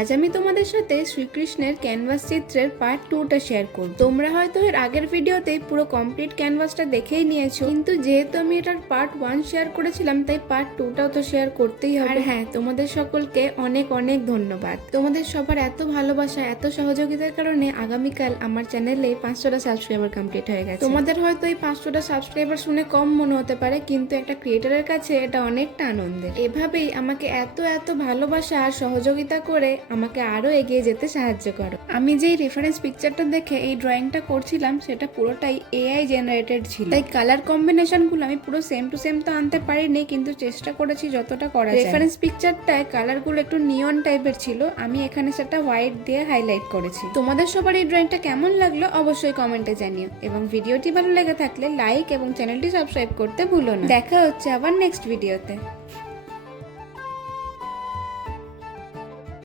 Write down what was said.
আজ আমি তোমাদের সাথে শ্রীকৃষ্ণের ক্যানভাস চিত্রের পার্ট 2টা শেয়ার করব। তোমরা হয়তো এর আগের ভিডিওতে পুরো কমপ্লিট ক্যানভাসটা দেখেই নিয়েছো, কিন্তু যেহেতু আমি এটার পার্ট 1 শেয়ার করেছিলাম তাই পার্ট 2টাও তো শেয়ার করতেই হবে। আর হ্যাঁ, তোমাদের সকলকে অনেক অনেক ধন্যবাদ। তোমাদের সবার এত ভালোবাসা, এত সহযোগিতার কারণে আগামীকাল আমার চ্যানেলে 500টা সাবস্ক্রাইবার কমপ্লিট হয়ে গেছে। তোমাদের হয়তো এই 500টা সাবস্ক্রাইবার শুনে কম মনে হতে পারে, কিন্তু একটা ক্রিয়েটরের কাছে এটা অনেকটা আনন্দের। এভাবেই আমাকে এত এত ভালোবাসা আর সহযোগিতা করে আমাকে আরো এগিয়ে যেতে সাহায্য করো। আমি যেই রেফারেন্স পিকচারটা দেখে এই ড্রয়িংটা করছিলাম সেটা পুরোটাই এআই জেনারেটেড ছিল, তাই কালার কম্বিনেশন গুলো আমি পুরো সেম টু সেম তো আনতে পারিনি, কিন্তু চেষ্টা করেছি যতটা করা যায়। রেফারেন্স পিকচারটায় কালার গুলো একটু নিয়ন টাইপের ছিল, আমি এখানে সেটা হোয়াইট দিয়ে হাইলাইট করেছি। তোমাদের সবার এই ড্রয়িংটা কেমন লাগলো অবশ্যই কমেন্টে জানিও, এবং ভিডিওটি ভালো লেগে থাকলে লাইক এবং চ্যানেলটি সাবস্ক্রাইব করতে ভুলো না। দেখা হচ্ছে আবার নেক্সট ভিডিওতে।